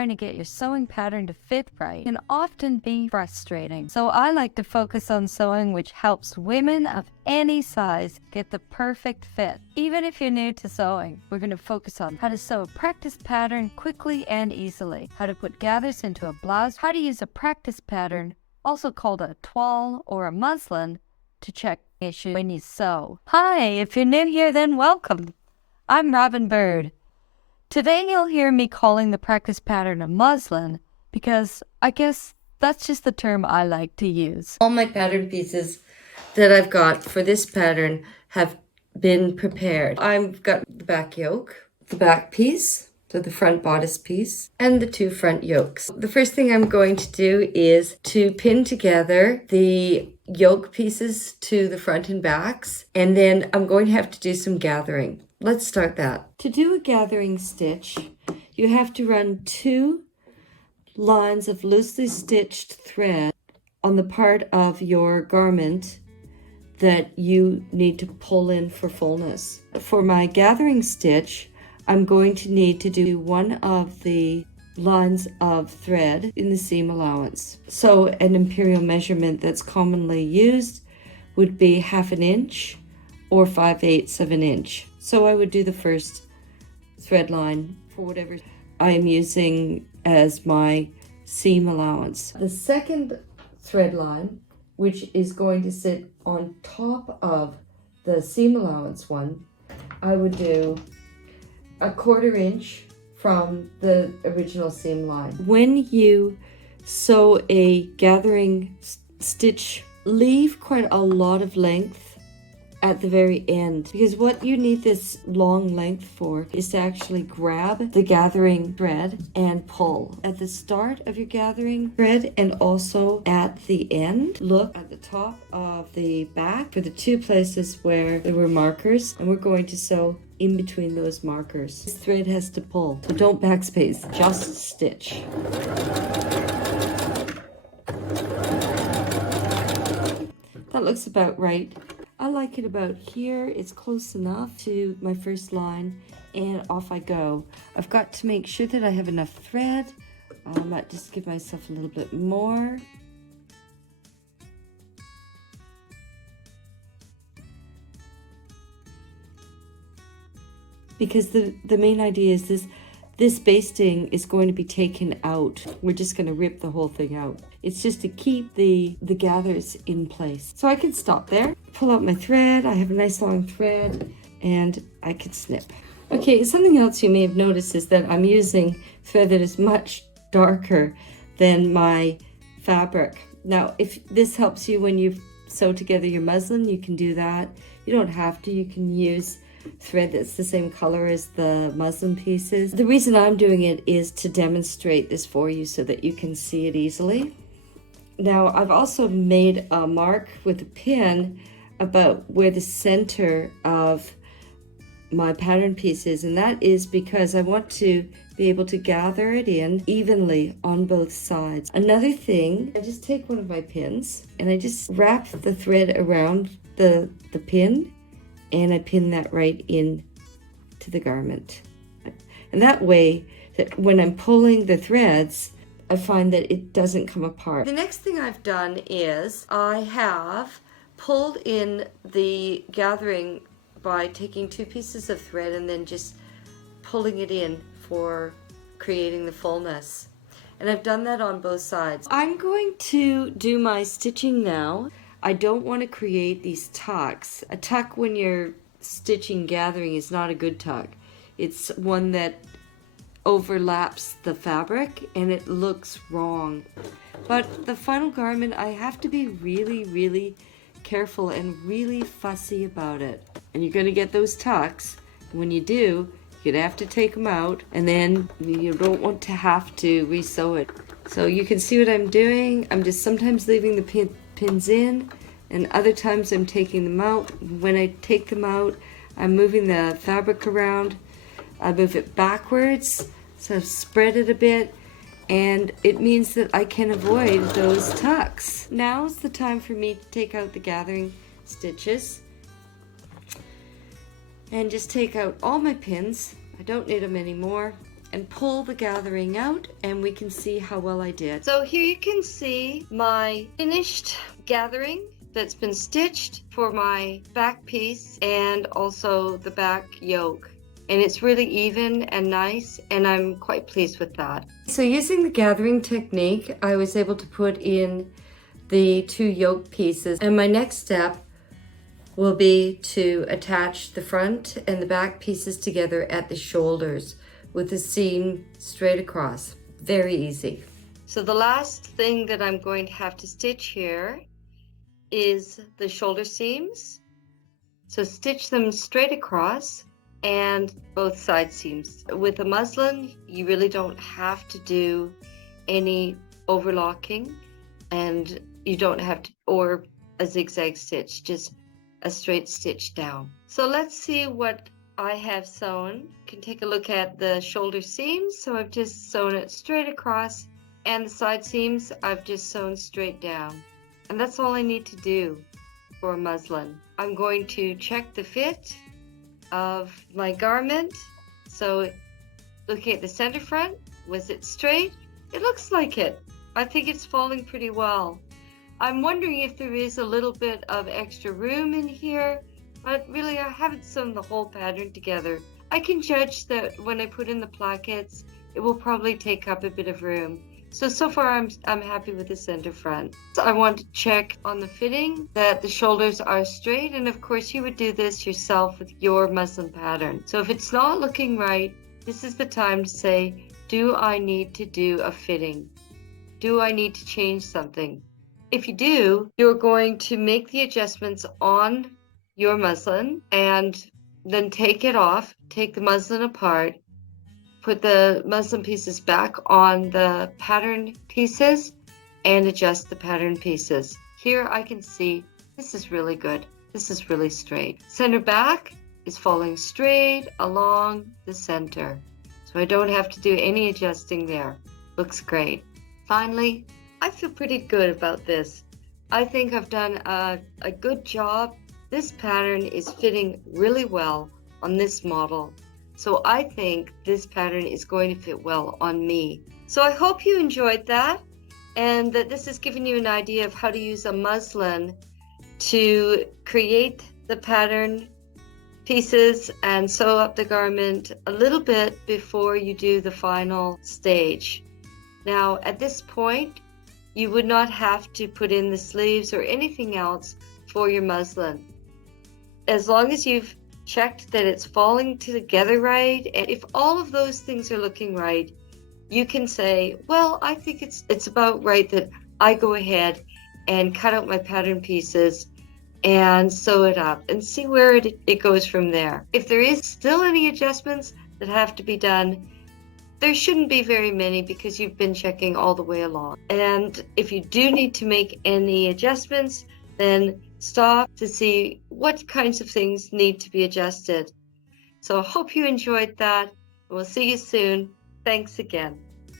trying to get your sewing pattern to fit right can often be frustrating. So I like to focus on sewing which helps women of any size get the perfect fit. Even if you're new to sewing, we're going to focus on how to sew a practice pattern quickly and easily, how to put gathers into a blouse, how to use a practice pattern, also called a toile or a muslin, to check issue when you sew. Hi, if you're new here, then welcome. I'm Robin Bird. Today you'll hear me calling the practice pattern a muslin because I guess that's just the term I like to use. All my pattern pieces that I've got for this pattern have been prepared. I've got the back yoke, the back piece, so the front bodice piece, and the two front yokes. The first thing I'm going to do is to pin together the yoke pieces to the front and backs, and then I'm going to have to do some gathering. Let's start that. To do a gathering stitch, you have to run 2 lines of loosely stitched thread on the part of your garment that you need to pull in for fullness. For my gathering stitch, I'm going to need to do one of the lines of thread in the seam allowance. So an imperial measurement that's commonly used would be 1/2 inch or 5/8 of an inch. So I would do the first thread line for whatever I am using as my seam allowance. The second thread line, which is going to sit on top of the seam allowance one, I would do 1/4 inch from the original seam line. When you sew a gathering stitch, leave quite a lot of length at the very end, because what you need this long length for is to actually grab the gathering thread and pull. At the start of your gathering thread and also at the end, look at the top of the back for the 2 places where there were markers, and we're going to sew in between those markers. This thread has to pull, so don't backspace, just stitch. That looks about right. I like it about here. It's close enough to my first line, and off I go. I've got to make sure that I have enough thread. I might just give myself a little bit more. Because the main idea is this basting is going to be taken out. We're just going to rip the whole thing out. It's just to keep the gathers in place. So I can stop there, pull out my thread. I have a nice long thread, and I can snip. Okay, something else you may have noticed is that I'm using thread that is much darker than my fabric. Now, if this helps you when you sew together your muslin, you can do that. You don't have to. You can use thread that's the same color as the muslin pieces. The reason I'm doing it is to demonstrate this for you so that you can see it easily. Now, I've also made a mark with a pin about where the center of my pattern piece is, and that is because I want to be able to gather it in evenly on both sides. Another thing, I just take one of my pins and I just wrap the thread around the pin, and I pin that right in to the garment. And that way, that when I'm pulling the threads, I find that it doesn't come apart. The next thing I've done is I have pulled in the gathering by taking 2 pieces of thread and then just pulling it in for creating the fullness. And I've done that on both sides. I'm going to do my stitching now. I don't want to create these tucks. A tuck when you're stitching gathering is not a good tuck. It's one that overlaps the fabric and it looks wrong. But the final garment, I have to be really, really careful and really fussy about it. And you're going to get those tucks. When you do, you're going to have to take them out, and then you don't want to have to re-sew it. So you can see what I'm doing. I'm just sometimes leaving the pins in, and other times I'm taking them out. When I take them out, I'm moving the fabric around. I move it backwards, so I've spread it a bit, and it means that I can avoid those tucks. Now's the time for me to take out the gathering stitches and just take out all my pins. I don't need them anymore. and pull the gathering out, and we can see how well I did. So here you can see my finished gathering that's been stitched for my back piece and also the back yoke. And it's really even and nice, and I'm quite pleased with that. So using the gathering technique, I was able to put in the 2 yoke pieces, and my next step will be to attach the front and the back pieces together at the shoulders with the seam straight across. Very easy. So the last thing that I'm going to have to stitch here is the shoulder seams. So stitch them straight across and both side seams. With a muslin, you really don't have to do any overlocking, and you don't have to, or a zigzag stitch, just a straight stitch down. So let's see what I have sewn. You can take a look at the shoulder seams. So I've just sewn it straight across, and the side seams I've just sewn straight down. And that's all I need to do for a muslin. I'm going to check the fit of my garment. So looking at the center front, was it straight? It looks like it. I think it's falling pretty well. I'm wondering if there is a little bit of extra room in here, but really I haven't sewn the whole pattern together. I can judge that when I put in the plackets, it will probably take up a bit of room. So far I'm happy with the center front. So I want to check on the fitting that the shoulders are straight, and of course you would do this yourself with your muslin pattern. So if it's not looking right, this is the time to say, do I need to do a fitting? Do I need to change something? If you do, you're going to make the adjustments on your muslin and then take it off, take the muslin apart, put the muslin pieces back on the pattern pieces and adjust the pattern pieces. Here I can see this is really good. This is really straight. Center back is falling straight along the center. So I don't have to do any adjusting there. Looks great. Finally, I feel pretty good about this. I think I've done a good job. This pattern is fitting really well on this model. So I think this pattern is going to fit well on me. So I hope you enjoyed that, and that this has given you an idea of how to use a muslin to create the pattern pieces and sew up the garment a little bit before you do the final stage. Now at this point, you would not have to put in the sleeves or anything else for your muslin. As long as you've checked that it's falling together right, and if all of those things are looking right, you can say, well, I think it's about right that I go ahead and cut out my pattern pieces and sew it up and see where it goes from there. If there is still any adjustments that have to be done, there shouldn't be very many because you've been checking all the way along. And if you do need to make any adjustments, then stop to see what kinds of things need to be adjusted. So I hope you enjoyed that. We'll see you soon. Thanks again.